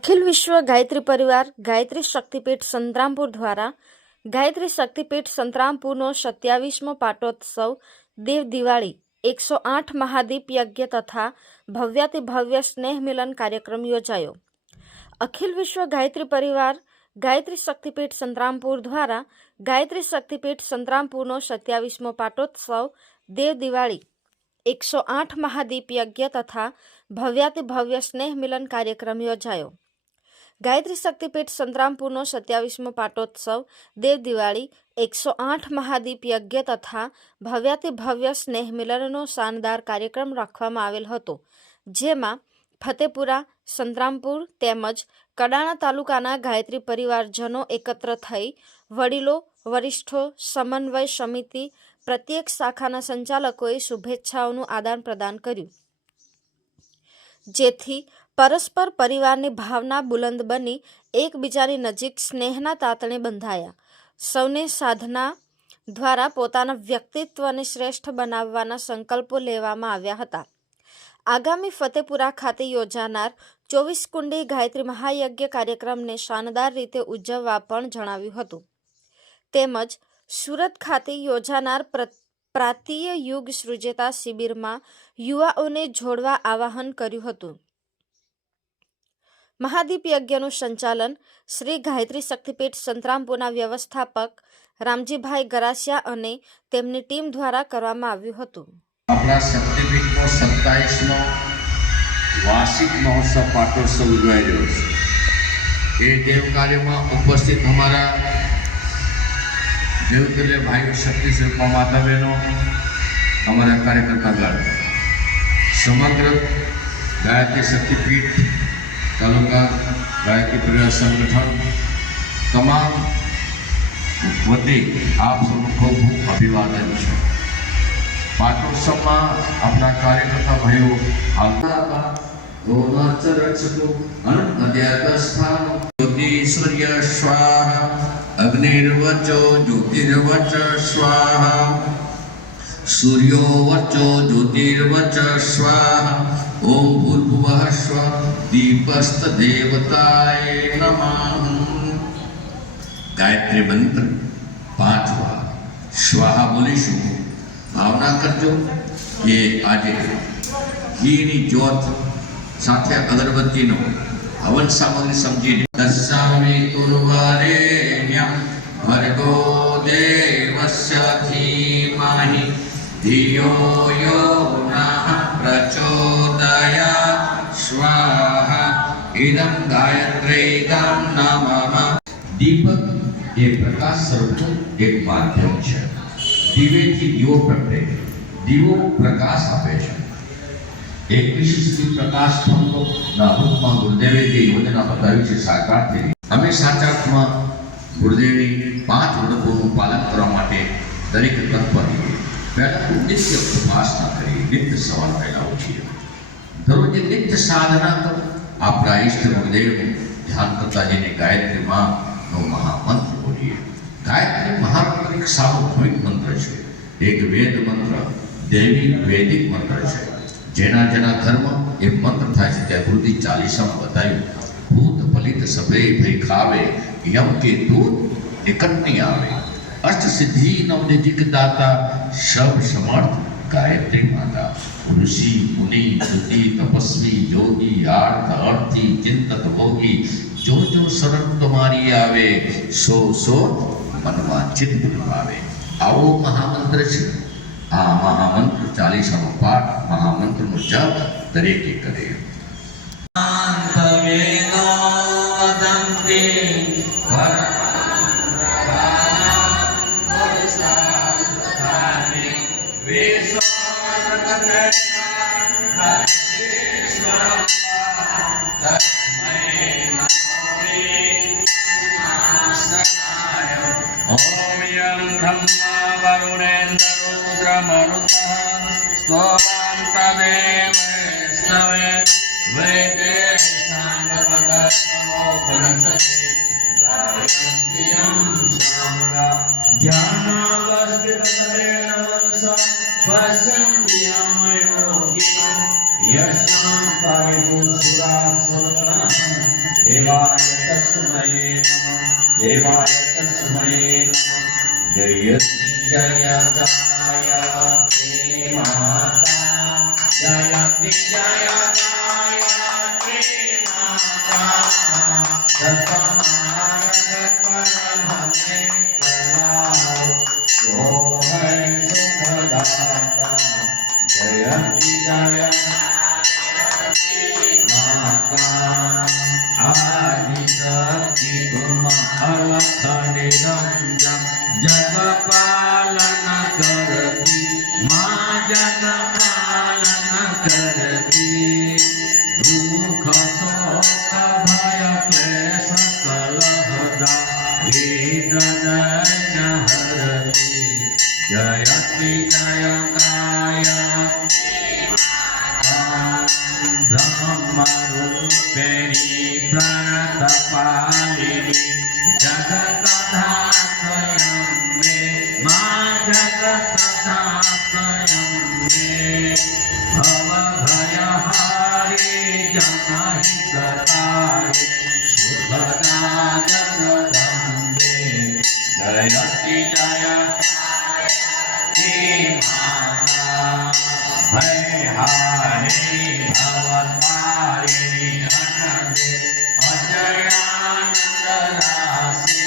अखिल विश्व गायत्री परिवार गायत्री शक्तिपीठ संतरामपुर द्वारा गायत्री शक्तिपीठ संतरामपुरનો 27મો પાટોત્સવ દેવ દિવાળી 108 મહાદીપ યજ્ઞ તથા ભવ્યાતિ ભવ્ય સ્નેહ મિલન કાર્યક્રમ યોજાયો। અખિલ વિશ્વ ગાયત્રી પરિવાર ગાયત્રી શક્તિપીઠ સંતરામપુર દ્વારા ગાયત્રી શક્તિપીઠ સંતરામપુરનો 27મો પાટોત્સવ દેવ દિવાળી 108 મહાદીપ યજ્ઞ તથા ભવ્યાતિ ભવ્ય સ્નેહ મિલન કાર્યક્રમ યોજાયો। ગાયત્રી શક્તિપીઠ સંતરામપુરનો 27મો પાટોત્સવ દેવ દિવાળી 108 મહાદીપ યજ્ઞ તથા ભવ્યાતિ ભવ્ય સ્નેહ મિલનનો શાનદાર કાર્યક્રમ રાખવામાં આવેલ હતો, જેમાં ફતેપુરા, સંતરામપુર તેમજ કડાણા તાલુકાના ગાયત્રી પરિવારજનો એકત્ર થઈ વડીલો, વરિષ્ઠો, સમન્વય સમિતિ, પ્રત્યેક શાખાના સંચાલકોએ શુભેચ્છાઓનું આદાન પ્રદાન કર્યું, જેથી પરસ્પર પરિવારની ભાવના બુલંદ બની એકબીજાની નજીક સ્નેહના તાતણે બંધાયા। સૌને સાધના દ્વારા પોતાના વ્યક્તિત્વને શ્રેષ્ઠ બનાવવાના સંકલ્પો લેવામાં આવ્યા હતા। આગામી ફતેપુરા ખાતે યોજાનાર 24 કુંડી ગાયત્રી મહાયજ્ઞ કાર્યક્રમને શાનદાર રીતે ઉજવવા પણ જણાવ્યું હતું। તેમજ સુરત ખાતે યોજાનાર પ્રાંતીય યુગ સૃજતા શિબિરમાં યુવાઓને જોડવા આહ્વાન કર્યું હતું। મહાદીપ યજ્ઞનું સંચાલન શ્રી ગાયત્રી શક્તિપીઠ સંતરામપુરના વ્યવસ્થાપક રામજીભાઈ ગરાસિયા અને તેમની ટીમ દ્વારા કરવામાં આવ્યું હતું। આપણા શક્તિપીઠનો 27મો વાર્ષિક મહોત્સવ પાટોત્સવ ઉજવાઈ રહ્યો છે। એ દેવ કાર્યમાં ઉપસ્થિત અમારા દેવતુલ્ય ભાઈ શક્તિ સ્વરૂપા માતા બહેનો, અમારા કાર્યકર્તાગણ, સમગ્ર ગાયત્રી શક્તિપીઠ તાલુકા ગાયત્રી પરિવાર સંગઠન તમામ વતી આપ સૌનું ખૂબ ખૂબ અભિવાદન છે। પાટોત્સવમાં આપણા કાર્યકર્તા ભાઈઓ આવતા જ્યોતિષર્ય સ્વાહા અગ્નિર્વચો જ્યોતિર્વચ સ્વાહા સૂર્યો વચો જ્યોતિર્વચ સ્વાહા ઓમ ભૂર્ભુવઃ સ્વઃ દીપસ્ત દેવતાય નમઃ। ગાયત્રી મંત્ર 5 વાર સ્વાહા બોલીશું। ભાવના કરજો કે આજે ઘીની જ્યોત સાથે અગરબત્તીનો હવન સામગ્રી સમજીને દશામે તુર્વરેણ્યં ભર્ગો દેવસ્ય ધીમહિ ધિયો યો નઃ પ્રચોદયાત સ્વાહા ઇદં ગાયત્રીગં નમઃ। દીપક એ પ્રકાશ સ્વરૂપનું એક માધ્યમ છે। દીવેથી દીવો પ્રગટે, દીવો પ્રકાશ આપે છે। 21 સુધી પ્રકાશ સ્તંભના રૂપમાં ગુરુદેવે જે યોજના બતાવી છે સાકાર થઈ। અમે સાચા અર્થમાં ગુરુદેવની 5 વડપોનું પાલન કરવા માટે દરેક તત્પર રહીએ। પહેલાં નિત્ય ઉપાસના કરીએ, નિત્ય સવાર પહેલા ઉઠીએ, દરરોજ નિત્ય સાધના કરો। આપણા ઈષ્ટ ગુરુદેવનું ધ્યાન કરતા જઈને ગાયત્રીમાંનો મહામંત્ર બોલીએ। ગાયત્રી મહામંત્ર એક સાર્વભૌમિક મંત્ર છે, એક વેદ મંત્ર, દૈવિક વૈદિક મંત્ર છે। જેના જેના ઘરમાં એ મંત્ર થાય છે ત્યાં વૃદ્ધિ 40માં બતાવ્યું, ભૂત ફલિત સભે ભય ખાવે, યમ કે દૂત નિકટ નહીં આવે, અષ્ટ સિદ્ધિ નવનિધિક દાતા, સબ સમર્થ ગાયત્રી માતા। ઋષિ મુનિ સુતિ તપસ્વી યોગી આર્થ અર્થી ચિંતત ભોગી, જો જો શરણ તમારી આવે, સો સો મનવાંચિત પાવે। આવો મહામંત્ર છે। આ મહામંત્ર 40નો પાઠ, મહામંત્રનો જપ દરેકે કરે। ओम यं ब्रह्मा वरुणेन्द्र रुद्रमरुतः स्वरान्तदेव स्तवे वेदे साङ्गपदस्तमो पुनसते गायन्त्यं श्यामला ध्यानावस्थिततरेण मनसा पश्यन्त्यं योगिनो यस्यां कारिपुरुषाः सर्वगणाः देवाय तस्मै नमः देवाय तस्मै नमः जयति जयगायत्री माता जयति जयगायत्री माता सतमार्ग परमहंसलाओ जो है सुखदाता जयति जयगायत्री आदिशक्ति तुम अलख निरंजन जगपालन करती माँ जगपालन करती दुख शोक भय क्लेश कलहदा वेदन हरती जयति जयगायत्री ब्रह्मरूपिणी प्रणतपालिनी जगत्धात्रयं मे मां जगत्धात्रयं मे भवभयहारी जनहितकारि सुखदा जगदम्बे जयति जयगायत्री माता भयहारिणी भवतारिणी अनदे अजयानंद राशि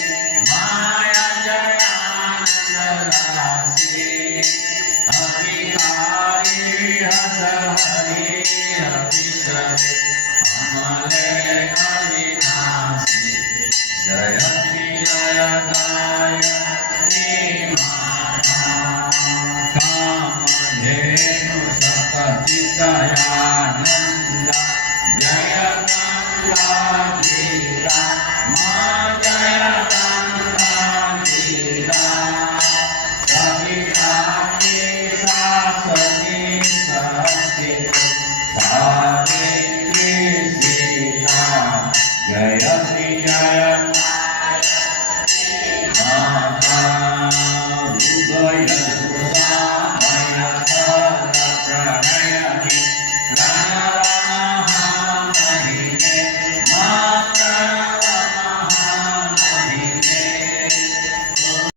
माया जयानंद राशि हरिहारी हस हरि अभिषरे अमले अविनाशी जयति जयगायत्री माता कामधेनु सकचितयानंद जय गंगा गीता माँ जय गंगा गीता सविता के शासनी सचित सारे